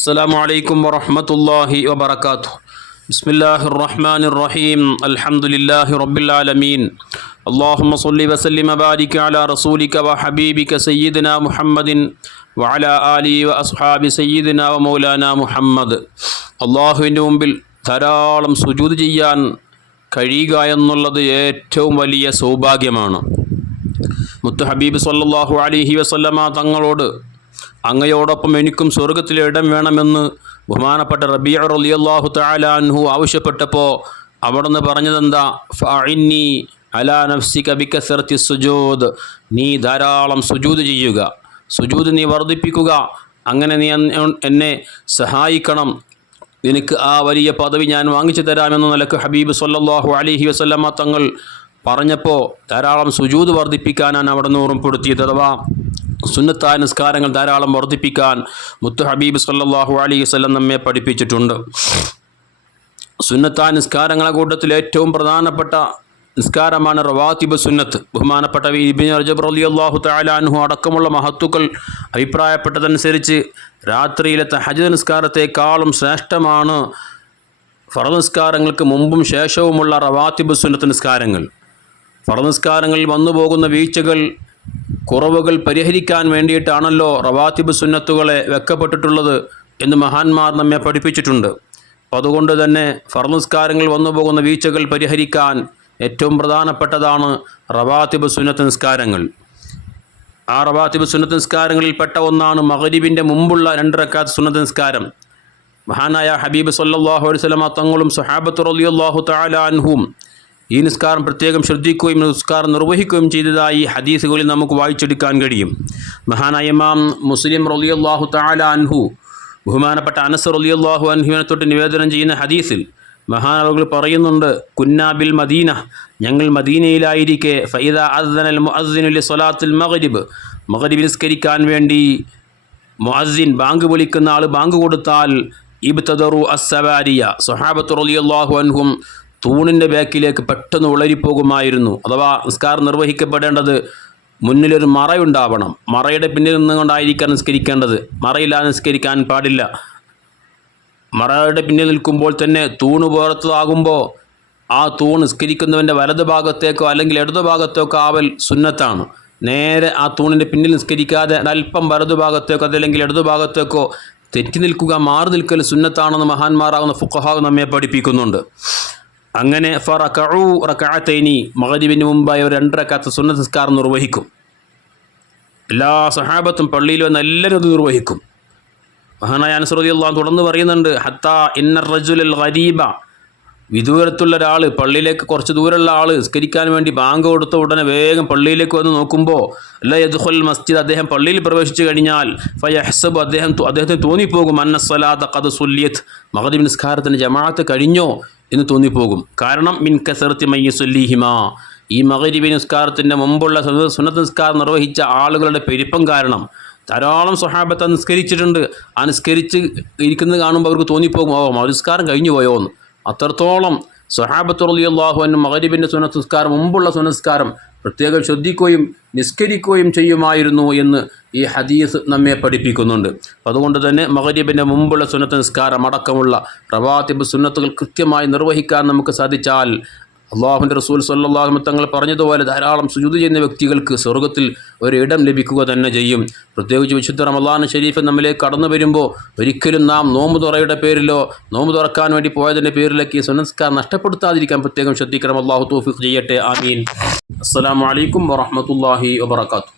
السلام عليكم ورحمة الله وبركاته بسم الله الرحمن الرحيم الحمد لله رب العالمين اللهم صل وسلم وبارك على رسولك وحبيبك سيدنا محمد وعلى آله وأصحاب سيدنا ومولانا മുഹമ്മദ് അള്ളാഹുവിൻ്റെ മുമ്പിൽ ധാരാളം സുജൂത് ചെയ്യാൻ കഴിയുക എന്നുള്ളത് ഏറ്റവും വലിയ സൗഭാഗ്യമാണ് മുത്തു ഹബീബ് സല്ലല്ലാഹു അലൈഹി വസല്ലമ തങ്ങളോട് അങ്ങയോടൊപ്പം എനിക്കും സ്വർഗത്തിൽ ഇടം വേണമെന്ന് ബഹുമാനപ്പെട്ട റബിയ റളിയല്ലാഹു തആല അൻഹു ആവശ്യപ്പെട്ടപ്പോൾ അവിടുന്ന് പറഞ്ഞതെന്താ? ഫഇന്നി അലാ നഫ്സി ബികസറത്തി സുജൂദ്. നീ ധാരാളം സുജൂദ് ചെയ്യുക. സുജൂദ് നീ വർദ്ധിപ്പിക്കുക. അങ്ങനെ നീ എന്നെ- സഹായിക്കണം. നിനക്ക് ആ വലിയ പദവി ഞാൻ വാങ്ങിച്ചു തരാമെന്ന നിലയ്ക്ക് ഹബീബ് സല്ലാഹു അലിഹി വസല്ലമ തങ്ങൾ പറഞ്ഞപ്പോൾ ധാരാളം സുജൂദ് വർദ്ധിപ്പിക്കാനാണ് അവിടെ നിന്ന് ഓർമ്മപ്പെടുത്തിയത് അഥവാ സുന്നത്തായ നിസ്കാരങ്ങൾ ധാരാളം വർദ്ധിപ്പിക്കാൻ മുത്തു ഹബീബ് സല്ലാഹു അലൈഹി വസല്ലം നമ്മെ പഠിപ്പിച്ചിട്ടുണ്ട്. സുന്നത്തായ നിസ്കാരങ്ങളെ കൂട്ടത്തിൽ ഏറ്റവും പ്രധാനപ്പെട്ട നിസ്കാരമാണ് റവാത്തിബ് സുന്നത്ത്. ബഹുമാനപ്പെട്ട അർജബ് റളിയല്ലാഹു തആല അൻഹു അടക്കമുള്ള മഹത്തുക്കൾ അഭിപ്രായപ്പെട്ടതനുസരിച്ച് രാത്രിയിലെ തഹജ് നിസ്കാരത്തെക്കാളും ശ്രേഷ്ഠമാണ് ഫറ നിസ്കാരങ്ങൾക്ക് മുമ്പും ശേഷവുമുള്ള റവാത്തിബ് സുന്നത്ത് നിസ്കാരങ്ങൾ. ഫറ നിസ്കാരങ്ങളിൽ വന്നു പോകുന്ന വീഴ്ചകൾ കുറവുകൾ പരിഹരിക്കാൻ വേണ്ടിയിട്ടാണല്ലോ റവാത്തിബ് സുന്നത്തുകളെ വെക്കപ്പെട്ടിട്ടുള്ളത് എന്ന് മഹാന്മാർ നമ്മെ പഠിപ്പിച്ചിട്ടുണ്ട്. അതുകൊണ്ട് തന്നെ ഫർനിസ്കാരങ്ങൾ വന്നു പോകുന്ന വീഴ്ചകൾ പരിഹരിക്കാൻ ഏറ്റവും പ്രധാനപ്പെട്ടതാണ് റവാത്തിബ് സുന്നത്ത് നിസ്കാരങ്ങൾ. ആ റവാത്തിബ് സുന്നത്ത് നിസ്കാരങ്ങളിൽ പെട്ട ഒന്നാണ് മഹരീബിന്റെ മുമ്പുള്ള രണ്ട് റക്കാത്ത് സുന്നത്ത് നിസ്കാരം. മഹാനായ ഹബീബ് സല്ലാഹു അലൈഹി വസല്ലമ തങ്ങളും സുഹാബത്ത് റലിയുല്ലാഹു തആല അൻഹും ഈ നിസ്കാരം പ്രത്യേകം ശ്രദ്ധിക്കുകയും നിസ്കാരം നിർവഹിക്കുകയും ചെയ്തതായി ഹദീസുകളിൽ നമുക്ക് വായിച്ചെടുക്കാൻ കഴിയും. മഹാനായ ഇമാം മുസ്ലിം റളിയല്ലാഹു തആല അൻഹു ബഹുമാനപ്പെട്ട അനസ് റളിയല്ലാഹു അൻഹുവിനെ തൊട്ട് നിവേദനം ചെയ്യുന്ന ഹദീസിൽ മഹാനവകൾ പറയുന്നുണ്ട് കുന്നാബിൽ മദീന ഞങ്ങൾ മദീനയിലായിരിക്കെ ഫൈദ അദ്ദനൽ മുഅദ്ദിനു സ്വലാത്തിൽ മഗ്രിബ് മഗ്രിബ് നിസ്കരിക്കാൻ വേണ്ടി മുഅദ്ദിൻ ബാങ്ക് വിളിക്കുന്ന ആൾ ബാങ്ക് കൊടുത്താൽ ഇബ്തദറു അസ്സവാരിയ സ്വഹാബത്തു റളിയല്ലാഹു അൻഹും തൂണിന്റെ ബാക്കിലേക്ക് പെട്ടെന്ന് ഉളരിപ്പോകുമായിരുന്നു. അഥവാ നിസ്കാരം നിർവഹിക്കപ്പെടേണ്ടത് മുന്നിലൊരു മറയുണ്ടാവണം. മറയുടെ പിന്നിൽ നിന്നുകൊണ്ടായിരിക്കാൻ നിസ്കരിക്കേണ്ടത്. മറയില്ലാതെ നിസ്കരിക്കാൻ പാടില്ല. മറയുടെ പിന്നിൽ നിൽക്കുമ്പോൾ തന്നെ തൂണ് പുറത്തതാകുമ്പോൾ ആ തൂൺ നിസ്കരിക്കുന്നവന്റെ വലത് ഭാഗത്തേക്കോ അല്ലെങ്കിൽ ഇടതു ഭാഗത്തേക്കോ ആവൽ സുന്നത്താണ്. നേരെ ആ തൂണിന്റെ പിന്നിൽ നിസ്കരിക്കാതെ അല്പം വലതു ഭാഗത്തേക്കോ അതല്ലെങ്കിൽ ഇടതു ഭാഗത്തേക്കോ തെറ്റി നിൽക്കുക മാറി നിൽക്കൽ സുന്നത്താണെന്ന് മഹാന്മാരാകുന്ന ഫുഖഹാവ് നമ്മെ പഠിപ്പിക്കുന്നുണ്ട്. അങ്ങനെ ഫറക്കഊ റക്കഅത്തൈനി മഗ്രിബിന് മുമ്പായി ഒരു രണ്ടരക്കാത്ത സുന്നത്ത് നിസ്കാരം നിർവഹിക്കും. എല്ലാ സഹാബത്തും പള്ളിയിൽ വന്ന് എല്ലാവരും അത് നിർവഹിക്കും. മഹാനായ അനുസൃതി അള്ളാഹ് തുടർന്ന് പറയുന്നുണ്ട് ഹത്താ ഇന്നർ റജുലൽ ഗരീബ. വിദൂരത്തുള്ള ഒരാൾ പള്ളിയിലേക്ക് കുറച്ച് ദൂരമുള്ള ആൾ നിസ്കരിക്കാൻ വേണ്ടി ബാങ്ക് കൊടുത്ത ഉടനെ വേഗം പള്ളിയിലേക്ക് വന്ന് നോക്കുമ്പോൾ അല്ല യദ്ഖുൽ മസ്ജിദ്. അദ്ദേഹം പള്ളിയിൽ പ്രവേശിച്ചു കഴിഞ്ഞാൽ ഫയഹ്സബ്. അദ്ദേഹം അദ്ദേഹത്തിന് തോന്നിപ്പോകും അന്നസ്വലാദ് കത് സുല്യത്ത് മഹദീബ് നിസ്കാരത്തിന് ജമാഅത്ത് കഴിഞ്ഞോ? എന്ന് തോന്നിപ്പോകും. കാരണം മിൻ കസറത്തി മയ്യസുല്ലിഹിമ ഈ മകരിബി നിസ്കാരത്തിന്റെ മുമ്പുള്ള സുനത്ത് നിസ്കാരം നിർവഹിച്ച ആളുകളുടെ പെരുപ്പം കാരണം. ധാരാളം സ്വഹാബത്തെ നിസ്കരിച്ചിട്ടുണ്ട്. ആ നിസ്കരിച്ച് ഇരിക്കുന്നത് കാണുമ്പോൾ അവർക്ക് തോന്നിപ്പോകും ഓ മൗലിസ്കാരം കഴിഞ്ഞു പോയോ എന്ന്. അത്രത്തോളം സ്വഹാബത്ത് റളിയല്ലാഹു സുനസ്കാരം മഗ്രിബിന്റെ സുന്നത്ത് നിസ്കാരം മുമ്പുള്ള സുന്നസ്കാരം പ്രത്യേകം ശ്രദ്ധിക്കുകയും നിസ്കരിക്കുകയും ചെയ്യുമായിരുന്നു എന്ന് ഈ ഹദീസ് നമ്മെ പഠിപ്പിക്കുന്നുണ്ട്. അതുകൊണ്ട് തന്നെ മഹരീബിന്റെ മുമ്പുള്ള സുന്നത്ത് നിസ്കാരം അടക്കമുള്ള റവാത്തിബ് സുന്നത്തുകൾ കൃത്യമായി നിർവഹിക്കാൻ നമുക്ക് സാധിച്ചാൽ അള്ളാഹുവിന്റെ റസൂൽ സല്ലാഹു തങ്ങൾ പറഞ്ഞതുപോലെ ധാരാളം സുജുത് ചെയ്യുന്ന വ്യക്തികൾക്ക് സ്വർഗത്തിൽ ഒരു ഇടം ലഭിക്കുക തന്നെ ചെയ്യും. പ്രത്യേകിച്ച് വിശുദ്ധ റമദാൻ ഷരീഫ് നമ്മിലേക്ക് കടന്നു വരുമ്പോൾ ഒരിക്കലും നാം നോമ്പ് തുറയുടെ പേരിലോ നോമ്പ് തുറക്കാൻ വേണ്ടി പോയതിന്റെ പേരിലേക്ക് സുനസ്കാർ നഷ്ടപ്പെടുത്താതിരിക്കാൻ പ്രത്യേകം ശ്രദ്ധിക്കണം അള്ളാഹു തൗഫീഖ് ചെയ്യട്ടെ. ആമീൻ. അസ്സാം അലൈക്കും വാഹമത്തല്ലാഹി വബറകാതുഹു.